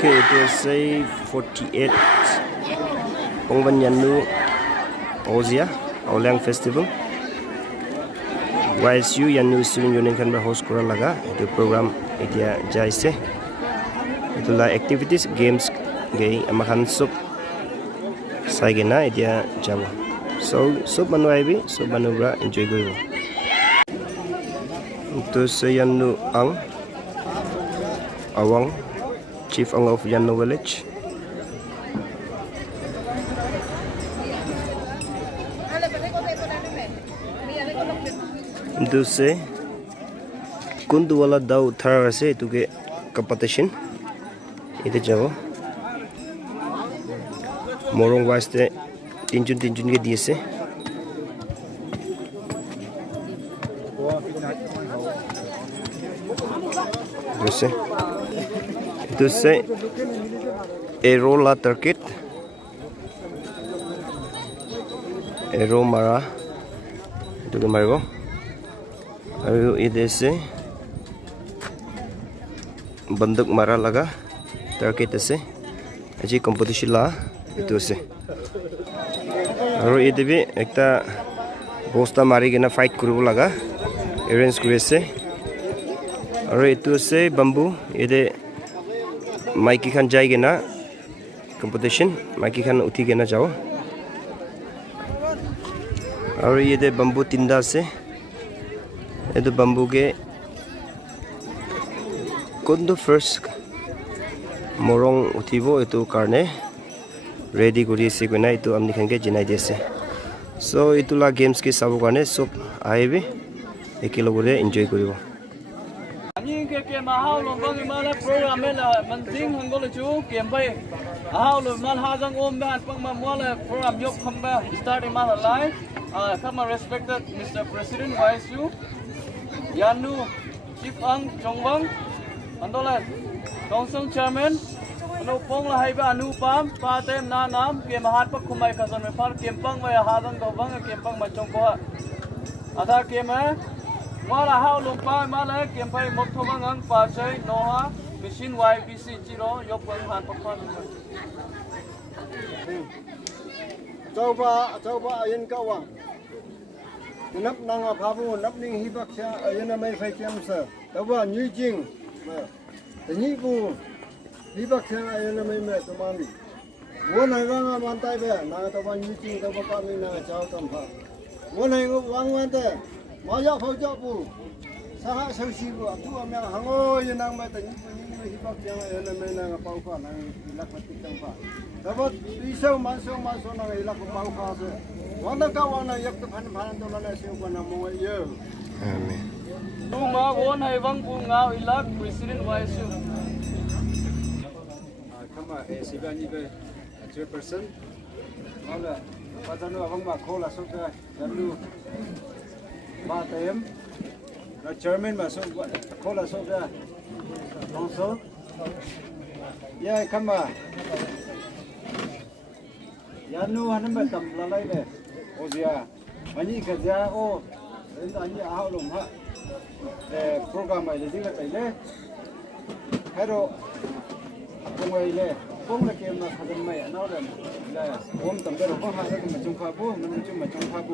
Okay, it is say 48 Pongban Yanu Ozia Aulang Festival. YSU Yanu Student Union kan host kura laga itu program dia jaise. Itulah activities games gay amakan sub sai gena dia jam. So sub manu aibi sub manu bra enjoy goibo. Itu Yanu ang awang Chief Ang of Yanu Village. Itu kundu wala daw thara ase itu ke competition. Itu jago. Morong waste tinjun ke diase. Itu Aero la terkit Aero mara itu kemarin ayo itu banduk mara laga terkit aji kompetisi lah itu ayo itu bi ekta bosta mari kena fight kuru laga arrange kuri ayo itu bambu itu maiki kan jai kena competition maiki kan uthi kena jao aur ye de bamboo tinda se edu bamboo ke kondo first morong uthibo etu karne ready kuri ase kena etu amni khan ke jinai dese so itula games ke sabu karne sob aibe ekilogore enjoy koribo ke mahau lo bang imala program la manting hangol chu kembai ahau lo mal hajang om ban pang ma mola program yok khamba start imala live come respected Mr. President YSU Yanu Chief Ang Chongwang andola Council Chairman anu pong la haiba anu pam patem na nam ke mahat pak khumai khasan me far kempang wa hajang do bang kempang ma chongko ada kema mala hau lumpa mala kempai mokthobang ang pachai noha machine YBC 0 yopang han pakpan Coba ayin kawang nap nang phabu nap ning hibak sia ayin mai phai kem sa tawa nyi jing ni bu hibak sia ayin mai me tomani wo nai ga mantai be na tawa nyi jing tawa pa mi na chao tam pha wo nai wang wan te Maya phau bu saha sausibu tu amya hango yenang ma tani ni hibak yang ena mena pau pa nang ilak patik tang pa dapat isau masuk nang ilak pau pa se wanda ka wana yak tu phan to la se ko na mo ye amen tu ma won hai wang bu ngau ilak President YSU kama sibani be 100% wala padano awang ma khola so ka dalu ba tem na chairman masuk kola soga council ya kama Yanu hanam tam lalai le ozia ani kaja o ani ahau lom ha program ai le dinga tai le hero apong ai le pong la kem na khadan mai anau le la om tam de ro ha ra ma chung kha bu man chung ma chung kha bu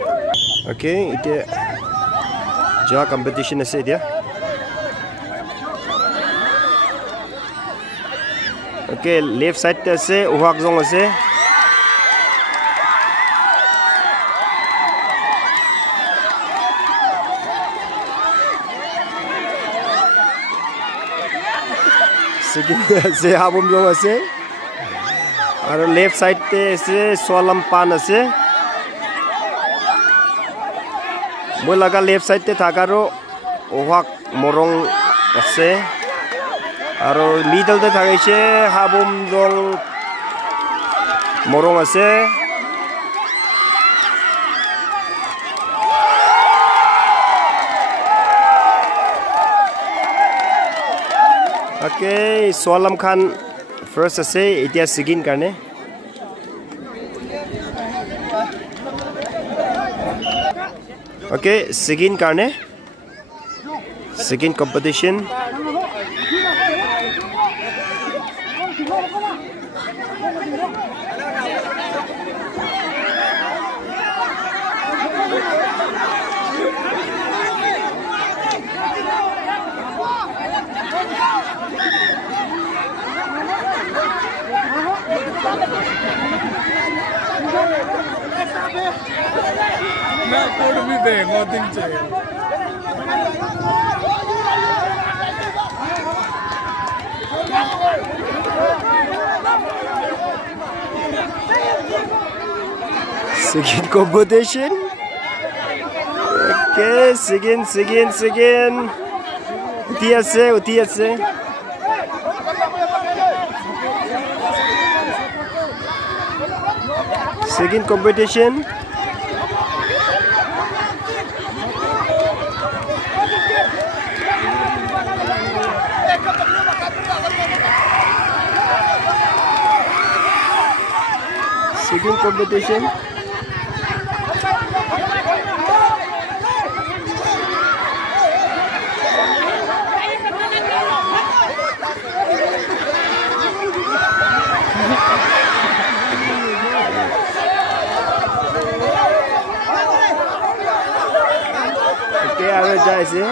okay itu ja competition ase dia okay left side te ase uhak jong ase second ase habum jong ase aru left side te ase solam pan ase Mulaga left side te thakaro ohak morong ase aro middle te thakaise habum jong morong ase okay Solam Khan first ase etia second karne Okay, second karne, second competition. Nggak perlu bide ngotin cek. Second competition. Okay, second. Utiase. Second competition. Second competition. Okay, I will try see.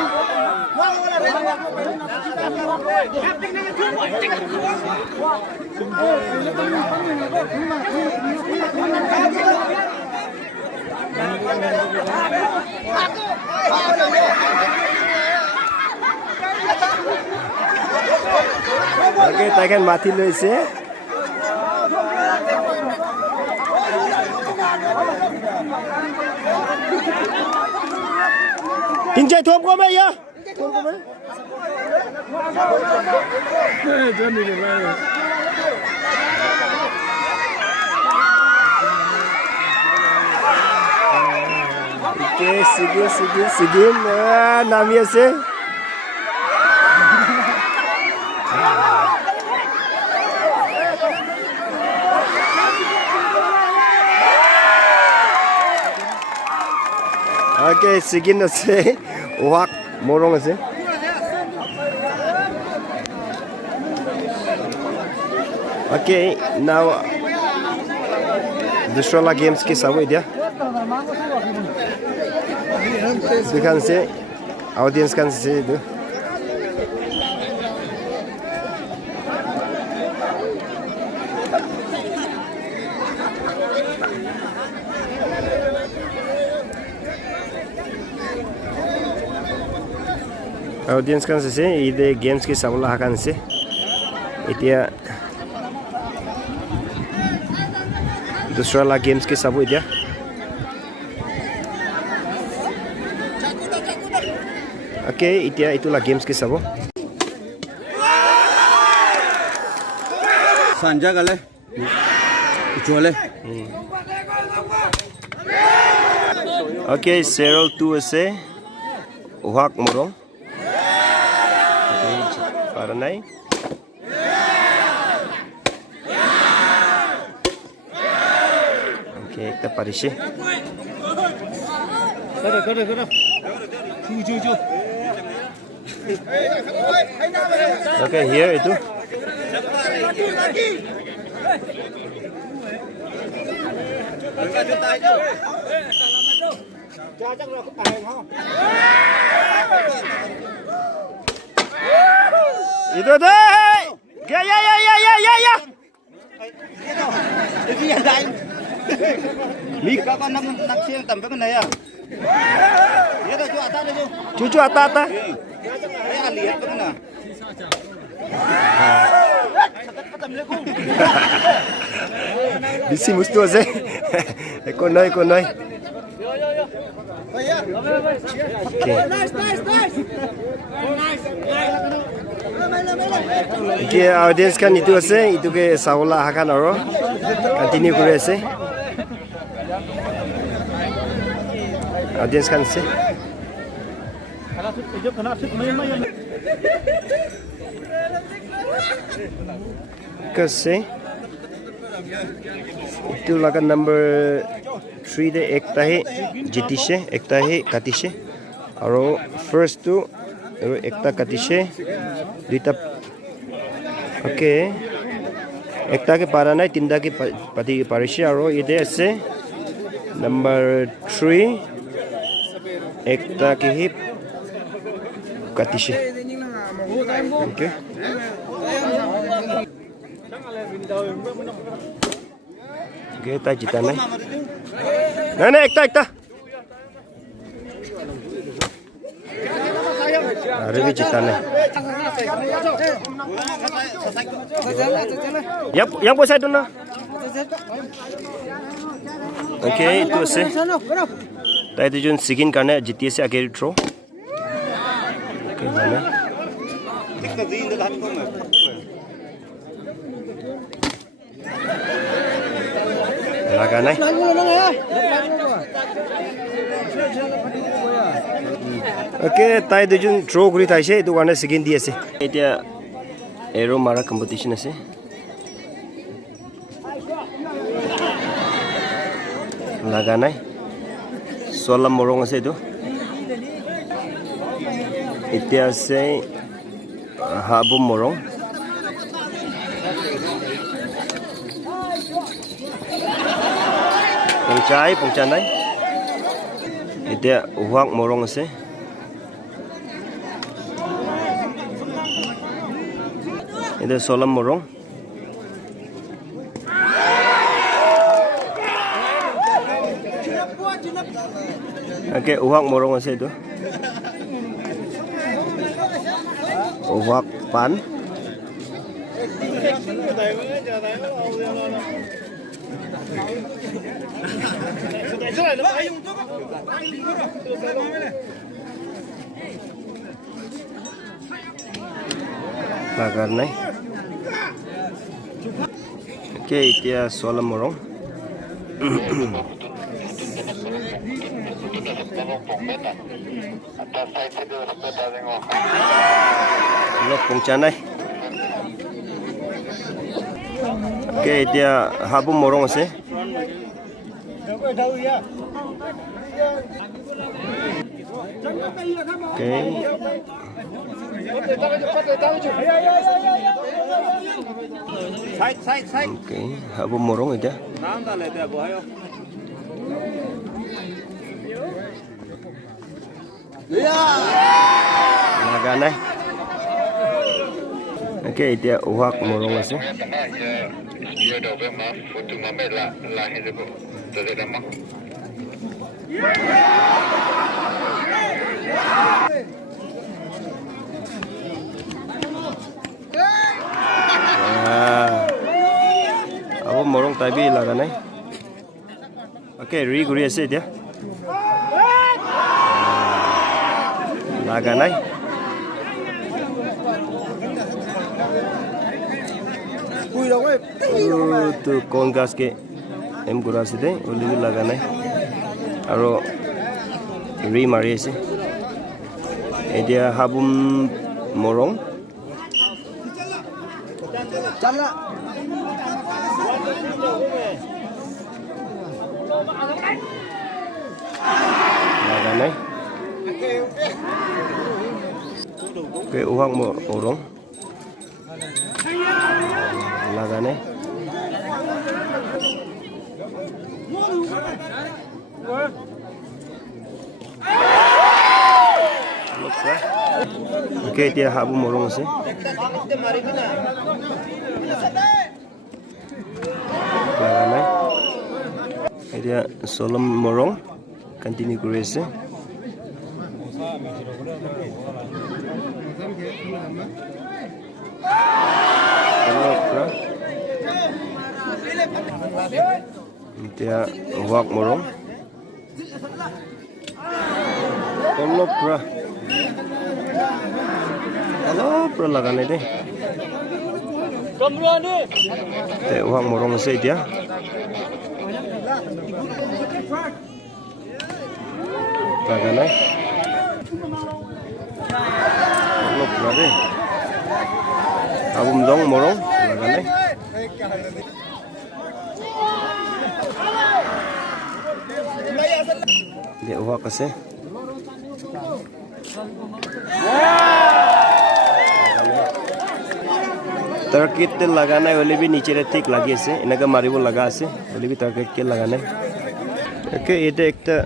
Okay, taken mati loise. Tinjai thom ko mai ya. Jangan ini lah. Okay, sigin. Nami ase. Okay, sigin ase. Wak morong ase. Okay, now दूसरा games के सब है dia. You can see, audience can see itu. Audience kan see, ini games ke सब lah kan see. Itu दूसरा games के सब itu. Okay, itulah games ke sabo. Sanja gale. Ujole. Okay, 0-2 ase. Uhak morong. Okay, para nai. Okay, kita parisi. Kada. Ju. Okay, here itu. Itu deh. Ya. Ini ya dai. Mik ka nak siang tampe kan ya. Ya dah Cucu ata. Saya lihat kan na. Bisi mustu ase. Ekonoi. Yo. Okay. Nice. Okay, audience kan itu ase, itu ke saula akan oro. Continue kuri ase. Audience kan ase. Kasi itu laga number 3 de ekta he jitishe, ekta he katishe. Aro first tu ekta katishe, duita. Okay. एकटा के पारा नाइ तीनटा के पाती के पारिसे आरो इदे আছে नंबर 3 एकटा के हि काटिसे ओके ओके ता जिता नाइ नाइ एकटा अरे भी जिता नाइ yang puasa itu na oke itu sih tadi itu jun sigin karena GTS akhir throw oke mana laga naik oke tadi itu jun throw kuri tadi sih itu karena sigin dia sih itu Aero Mara competition আছে লাগা নাই 16 মৰং আছে এটো এতিয়া আছে হাবু মৰং পঞ্চাই নাই এতিয়া উহাক মৰং আছে itu solam morong oke uang morong ase itu uang pan lagar naik oke dia solam morong lok pungcanai oke dia habu morong ase oke oke habu morong itu laga oke dia uhak morong ase Abu morong tabi laga naik oke ri guri ase dia laga naik tu kongas ke em gura ase de uli laga naik aro ri mari ase dia habum morong Chala. Laga naik oke uang morong laga naik oke dia habu morong ase laga naik dia solam morong continue kuri ase dia wak morong tolop pra laga naik deh te wak morong ase dia laga naik tolop pra deh abum dong morong laga naik dia uak ase target te lagana hole bi niche re thik lagi ase enaga maribo laga ase hole bi target ke lagana okay ete ekta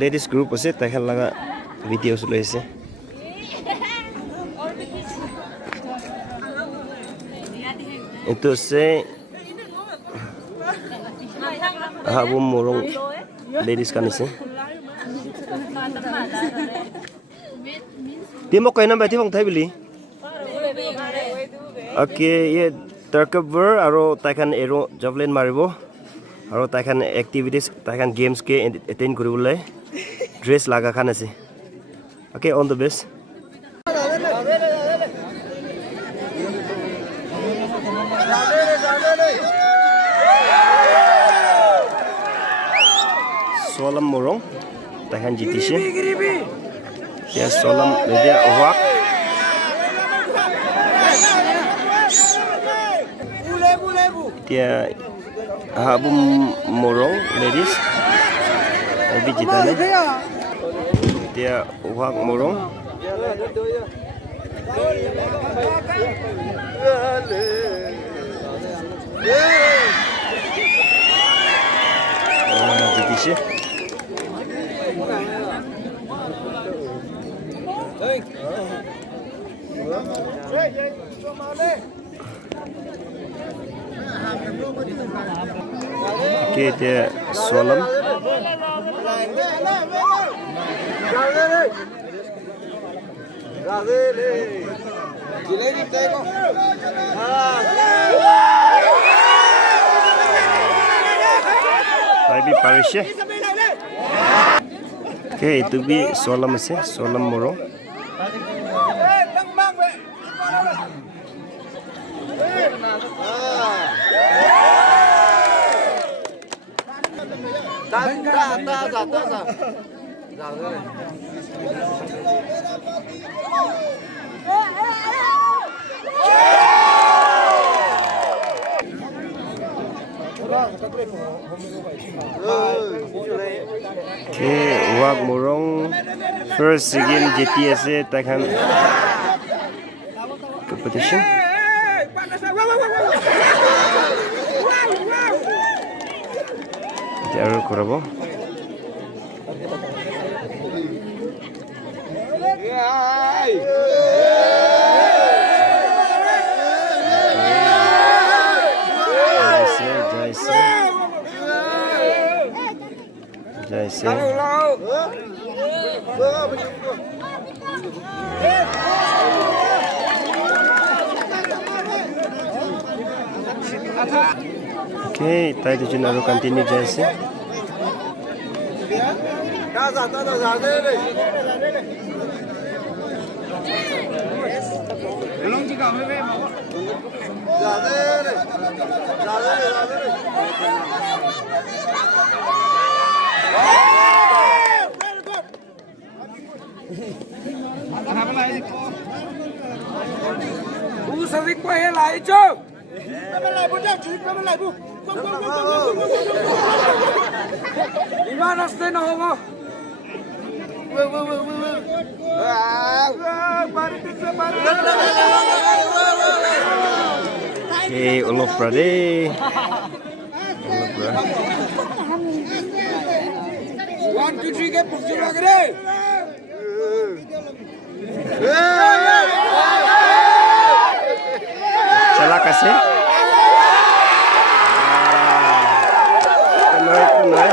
ladies group ase taikhan laga videos loi ase itu se habu morong ladies kan ase timo kaina bati bong thai bili okay ye tarkaver aro taikhan ero javelin maribo aro taikhan activities taikhan games ke attend kuribole dress laga khan ase okay on the best solam morong taikhan jitise ya solam media wak dia habum morong ladies abi jitane dia wak morong jitise okay dia solam Tadi Paris ya. Okay, itu bi solam ase, solam morong. Okay, wak morong first again JTS takkan competition. Jauh korabo. Jaise. Okay, tadi tu naru continue jaise. Sadik quay lại chứ. Ivan asте na hobo. Okay, Olof Brade. One, two, three, get picture log re. Chala kase. Kenoi.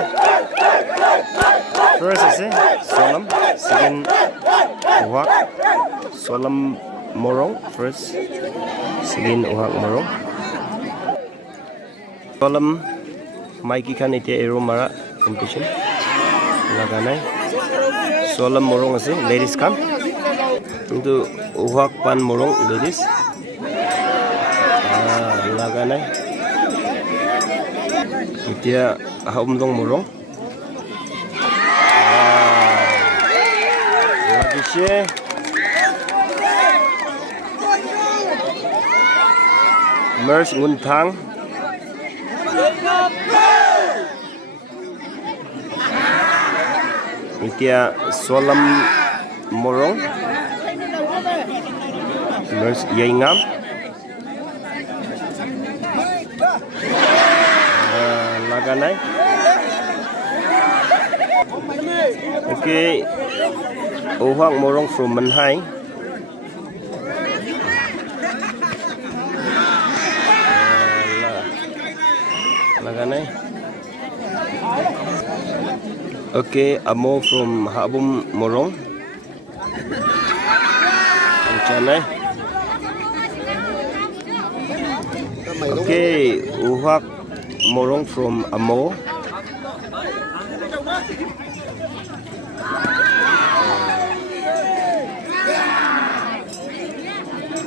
First ase solam, second wak, solam morong first, second wak morong. Solam maiki kan itu ero mara competition. Laganai. Solam morong ase ladies kan. Untuk wak pan morong ladies. Laganai. Dia haumdong morong. Lagi sih. Mers nguntang. Dia solam morong. Mers yaingam. laganai. Okay, Uhak Morong from Manhai. Laganai. Okay, Amo from Habum Morong. Chanai. Okay, Uhak Morong from Amo.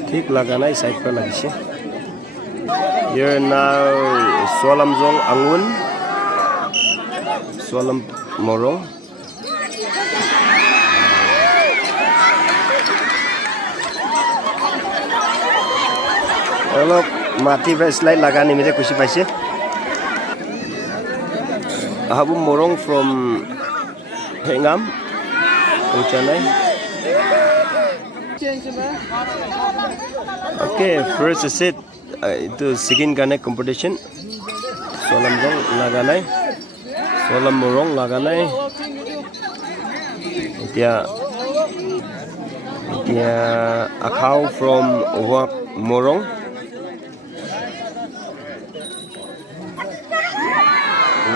ठीक लगाना इस side पर लगी से Here now Solam Zong Angun Solam Morong Hello mati slide lagani mere kusi paise Habum Morong from Hengam Uchanai Okay, first set itu second gane competition. Solam Zong laganai, Solam Morong laganai. Dia Akau from Uhak Morong.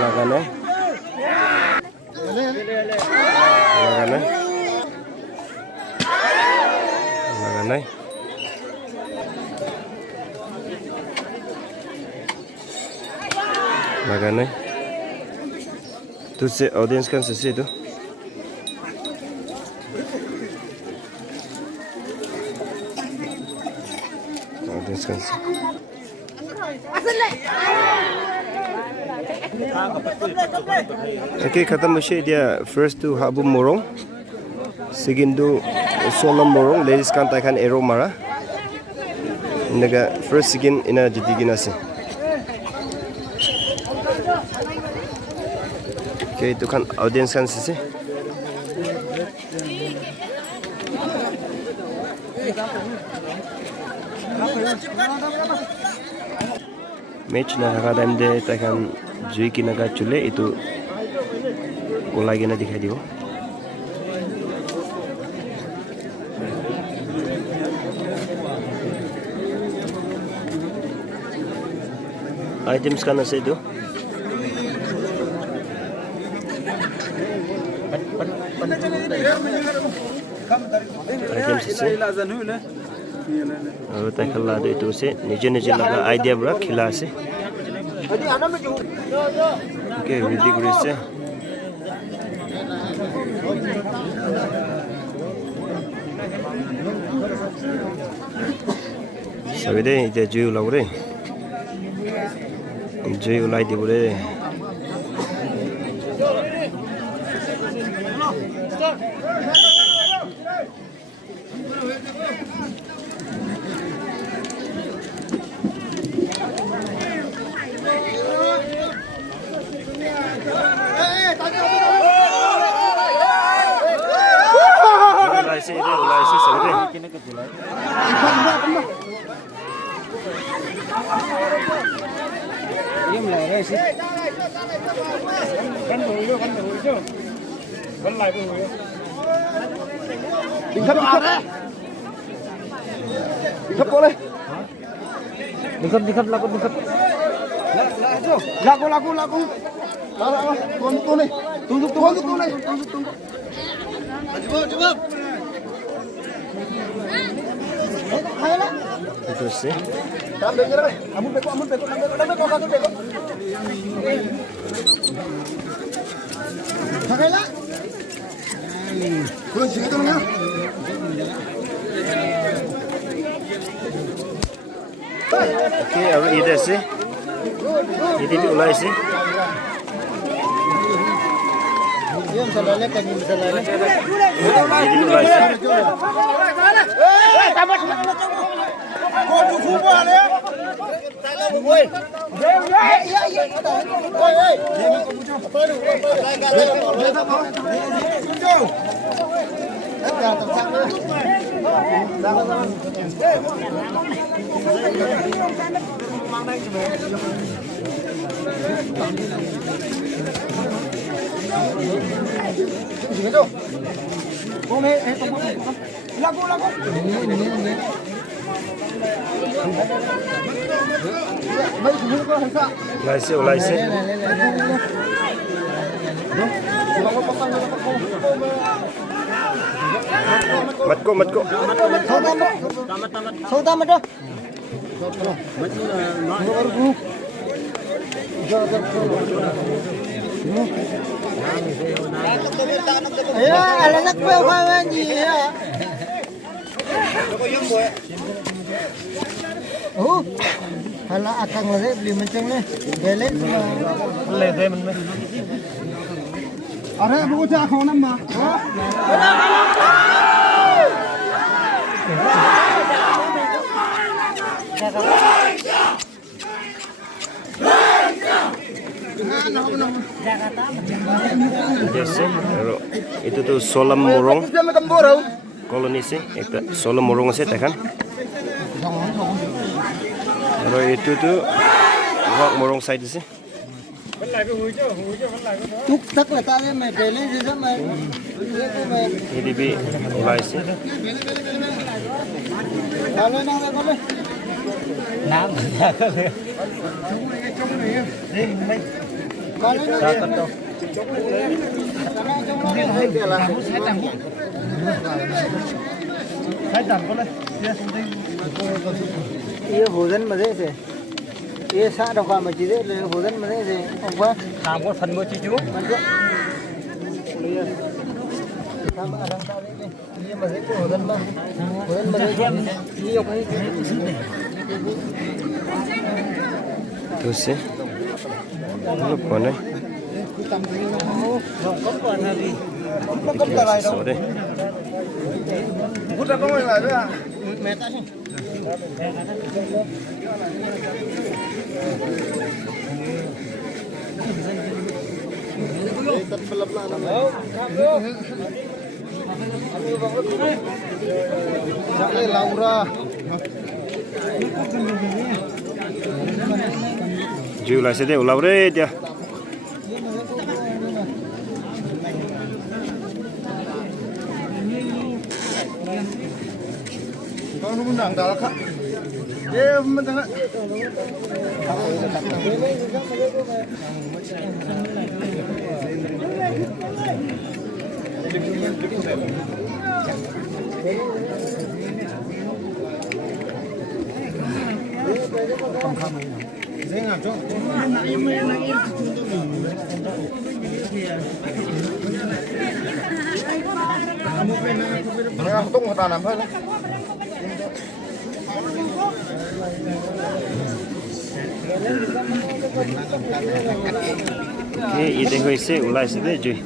Laganai. Laganai. Laganai. Laganai. Tu se audience kan se tu. Audience kan se. Okay, khatam hoise dia first to Habum Morong, second to Solam Morong. Ladies kan tai kan arrow mara. Naga first second ina jitigina se. Okay, itu kan audience kan sisi. Match na time de takan jui ki naga chule itu ulai gena dikhai dibo. Items kan ase itu. Aru ta khela de itu se nije laga idea bra khila se okay ready kuri se sabide ite ju lagre ju lai de bure ulai se sabide Diam lah, resi. Kan dulu itu. Kan lai dulu. Dikap boleh. Dikap laku. Laku. Tunggu nih. Tunggu. Coba. Itu sih. Amun beko. Sakailah. Kurang sikit dong ya. Oke, aru ide sih. Ide diulai sih. Dia misalnya kan misalnya. Ide diulai sih. Mang đây Laise ulaise. Matko matko. Ya, anak bawa ni ya. Oh, hala akang lagi beli macam ni. Belet semua. Belet saya mana? Ada buku cak kau nama? Jesse, itu tuh Solam Morong. Koloni sih, itu Solam Morong sih tekan. Kalau itu tuh Wak Morong side sih. Tuk tak lah tadi मैं पहले जैसा मैं Ini bi mulai sih. kalau nak boleh nam kalau nak ये भोजन मजे से ये साथ डॉक्टर मची दे ले भोजन मजे से ऊपर काम को फन मची जो काम आराम से ये मजे को भोजन मजे ये ऊपर Tuh sih. Lupa nih. Sore. Udah kamu yang ada. Meta sih. Laura. Jual aja deh, ulah bre dia. Kau nunggu nang dah kak. Ye, macam mana? Mereka tunggu tanam apa? Ini ide sih ulai sih deh cuy.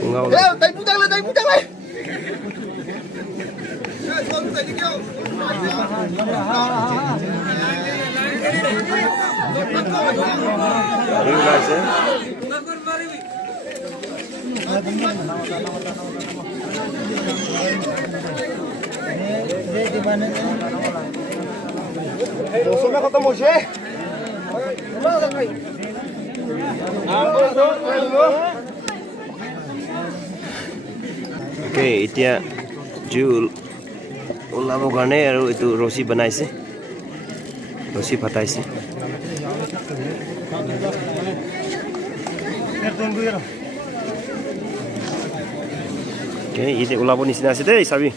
Tungau lah. Tay putang le. Ini ulai sih. Dosa ketemu sih. Oke, itu ya jul ulah bukannya itu rosi banai sih. Rosi patai sih. Oke, itu ulah pun isina sih deh, sabi.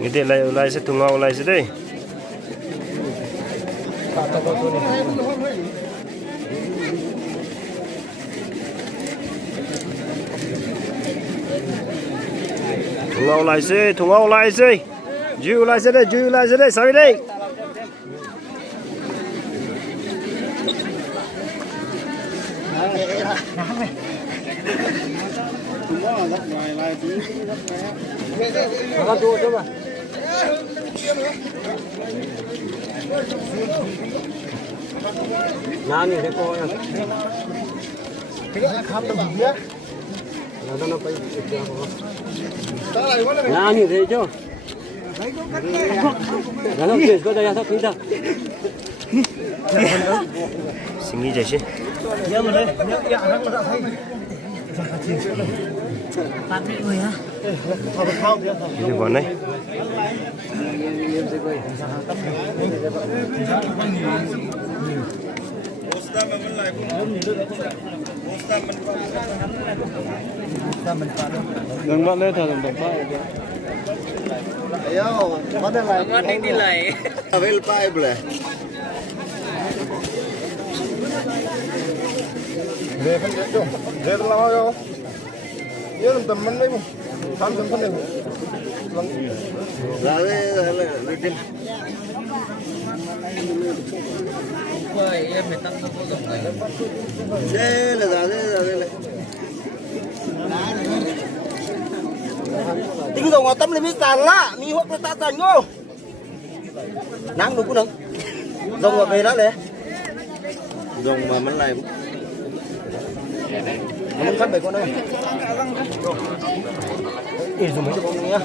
Ini ulai sih tungau ulai sih deh. Tungau ulai sih. Juy olayse de, sabi de. Nani thế cô em? Nani thế chứ? Nó chuyển có đây sao kính đâu? Singi jaisi. Ini buat nih. Đừng bắt lên thôi, đừng bắt. Ayo, mana lagi? Mana ini lah? Avel pai boleh. Dia lama yo. Dia teman ni pun. Tham teman ni. Lale. Em phải tăng tốc độ này. Đây là tính dòng ở tâm lên mi sàn lá, mi hốt ta sàn ngô. Nắng được cũng được. Dòng ở về đó đấy. Dòng mà mấy này. Nó cắt về con đây. Ê dùng mấy con nhá.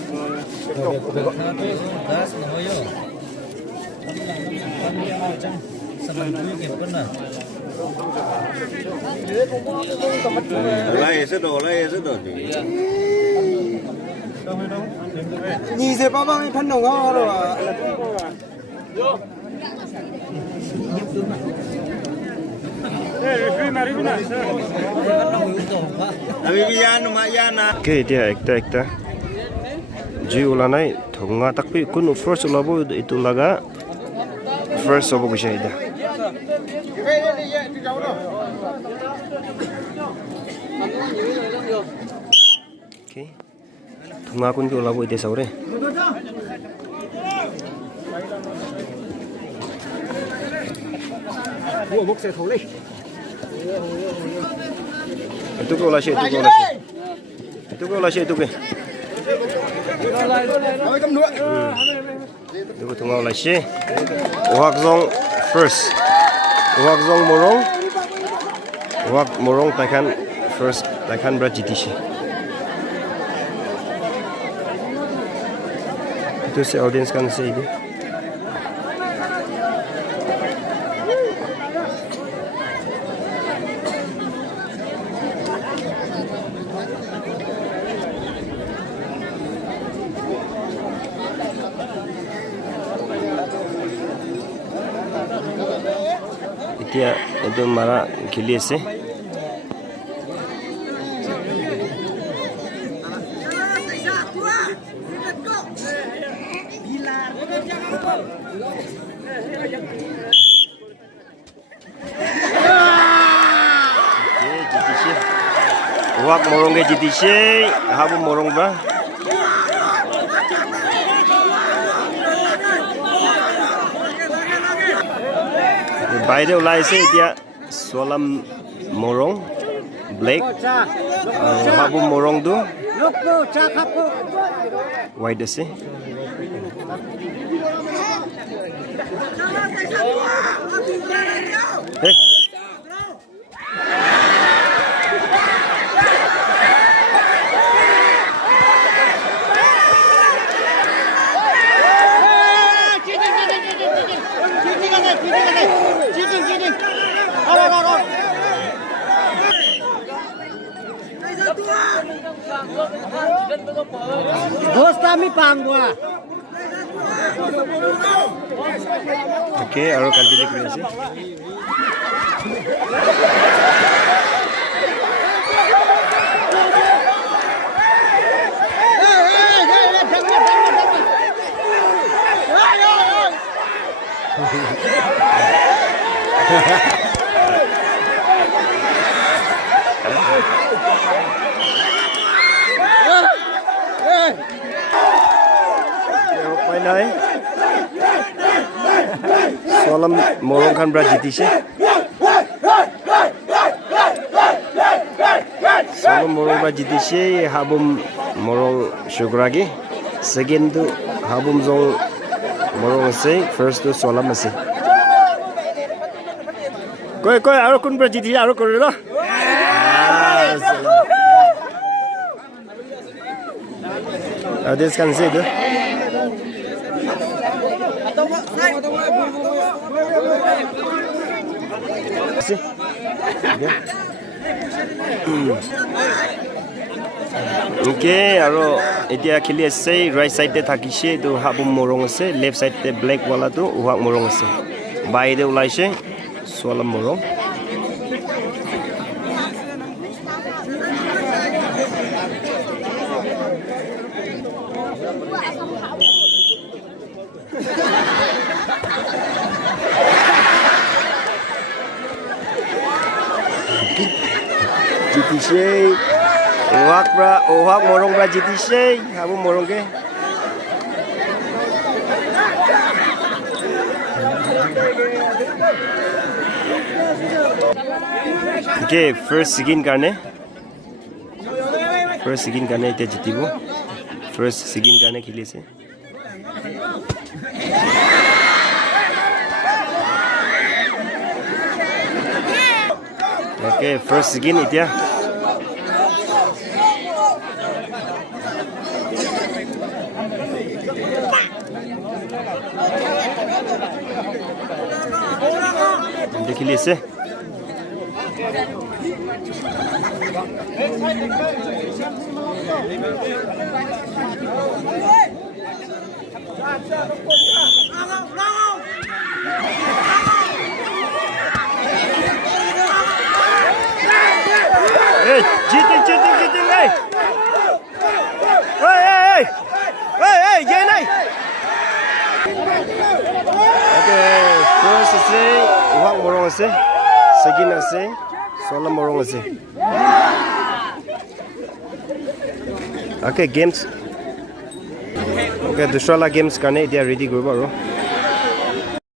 Lấy sức đồ. Nhìn xem bao nhiêu thân đồng ho rồi à? Okay, dia ekta. Juy ulanai thonga takpi kun first ulabo itu laga first obo kusha ida. Okay. Thonga kun ki ulabo ide saure. Mua bốc xe thấu đi. Itu ko ulashe. Nói cắm nữa. Itu ko thonga ulashe. Uhak zong first. Uhak zong morong. Uhak morong takkan first takkan berat jitishi. Itu si audience kan si ini. Dia itu marah kili sih. Wak morong ke GTC, habu morong ba? Bayar ulai sih dia solam morong, black, habu morong tu, white sih. Dost kami pangwa. Okay, aru continue kuri ase. nai. Solam morong kan bra jitishe. Solam morong bra jitishe habum morong shugragi. Second tu habum zong morong ase. First tu solam ase. Koi aro kun bra jitishe aro kore lo. This can say do. See? Okay, aro etia khili ase right side te thakise to habum morong ase left side te black wala to uhak morong ase bai de ulaise solam morong jitishe ohak morong bra jitishe habu morong ke okay first sigin karne ite jitibo first sigin karne khilise okay first sigin itia देखिए इसे जीते नहीं ये नहीं okay first say uhak morong ase second ase solam morong ase okay games okay dusra la games karne itia ready koribo aro